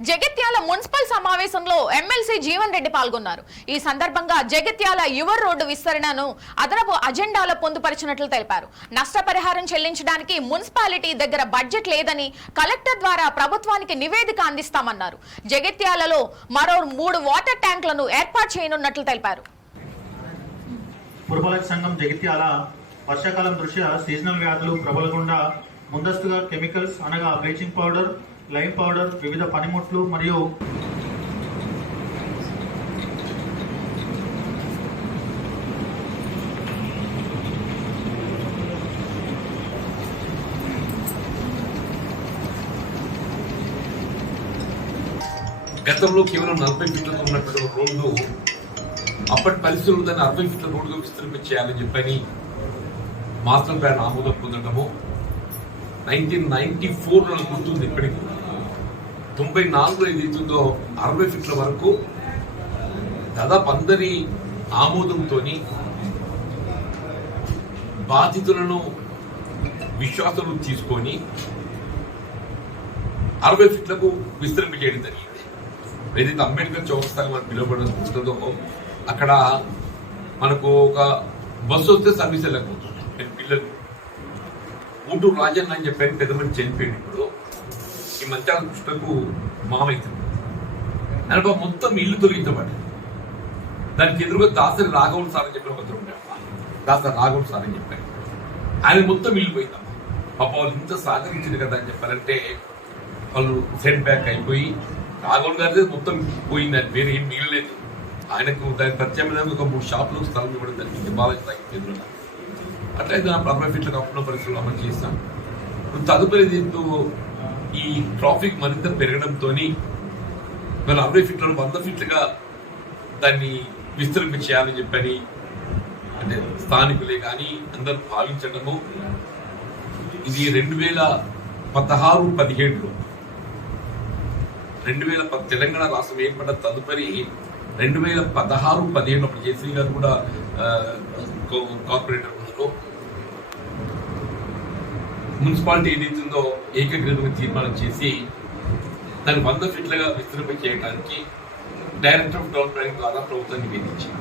Jagtial municipal సమావేశంలో MLC Jeevan Reddy పాల్గొన్నారు. ఈ సందర్భంగా జగిత్యాల యువ రోడ్డు విస్తరణను అదనపు అజెండాలో పొందుపరిచినట్లు తెలిపారు. నష్టపరిహారం చెల్లించడానికి మున్సిపాలిటీ దగ్గర బడ్జెట్ లేదని కలెక్టర్ ద్వారా ప్రభుత్వానికి నివేదిక అందిస్తామన్నారు. జగిత్యాలలో మరో మూడు వాటర్ ట్యాంకులను ఏర్పాటు చేయనున్నట్లు తెలిపారు. పురపాలక సంఘం జగిత్యాల వర్షాకాలం దృష్ట్యా సీజనల్ వ్యాధులు ప్రబలకుండా ముందస్తుగా కెమికల్స్ అనగా బ్లీచింగ్ పౌడర్ లైమ్ పౌడర్ వివిధ పనిముట్లు మరియు గతంలో కేవలం నలభై ఫీట్లతో ఉన్నటువంటి రోడ్డు అప్పటి పరిస్థితులు దాన్ని అరవై ఫీట్ల రోడ్డుగా విస్తరింపచేయాలని చెప్పని మాస్టర్ ప్లాన్ ఆమోదం పొందడము. నైన్టీన్ నైన్టీ ఫోర్ గుర్తుంది ఇప్పటికి. తొంభై నాలుగులో ఏదైతుందో అరవై ఫీట్ల వరకు దాదాపు అందరి ఆమోదంతో బాధితులను విశ్వాసంలో తీసుకొని అరవై ఫీట్లకు విస్తరింపజేయడం జరిగింది. ఏదైతే అంబేద్కర్ చౌకస్థాగా మనం పిలువబడుతుందో అక్కడ మనకు ఒక బస్సు వస్తే సర్వీస్ వెళ్ళకపోతుంది. పిల్లలు. ఊటూరు రాజన్న అని చెప్పాను పెద్ద మంది చనిపోయింది ఇప్పుడు. ఈ మధ్య కృష్ణకు మామైతుంది అనగా మొత్తం ఇల్లు తొలగించబడ్డాయి. దానికి ఎదురుగా దాసరి రాఘవులు సార్ అని చెప్పిన ఒకరు దాసరి రాఘవులు సార్ అని చెప్పాను ఆయన మొత్తం ఇల్లు పోయిందమ్మా పాప వాళ్ళు ఇంత సహకరించింది కదా అని చెప్పారంటే వాళ్ళు సెట్ బ్యాక్ అయిపోయి రాఘవన్ గారి మొత్తం పోయింది. ఆయన వేరే ఏం మిగలలేదు ఆయనకు దాని ప్రత్యామ్నాయంగా ఒక మూడు షాపులు స్థలం ఇవ్వడం జరిగింది. బాలాజీ తాకి ఎదురుగా. అట్లయితే నా అరవై ఫీట్ల కప్పున పరిస్థితులు అమలు చేస్తాను ఇప్పుడు తదుపరి దీంతో ఈ ట్రాఫిక్ మరింత పెరగడంతో మన అరవై ఫీట్లను వంద ఫీట్లుగా దాన్ని విస్తరింప చేయాలని చెప్పని అంటే స్థానికులే కానీ అందరూ భావించడము. ఇది రెండు వేల పదహారు పదిహేడులో. రెండు వేల ప- తెలంగాణ రాష్ట్రం ఏర్పడ్డ తదుపరి రెండు వేల పదహారు పదిహేను అప్పుడు జయశ్రీ గారు కూడా కార్పొరేటర్ ఉన్నారు. మున్సిపాలిటీ ఏదైతుందో ఏకగ్రీవంగా తీర్మానం చేసి దాన్ని వంద ఫీట్లుగా విస్తృతం చేయడానికి డైరెక్టర్ ఆఫ్ డెవలప్మెంట్ ద్వారా ప్రభుత్వం నివేదించింది.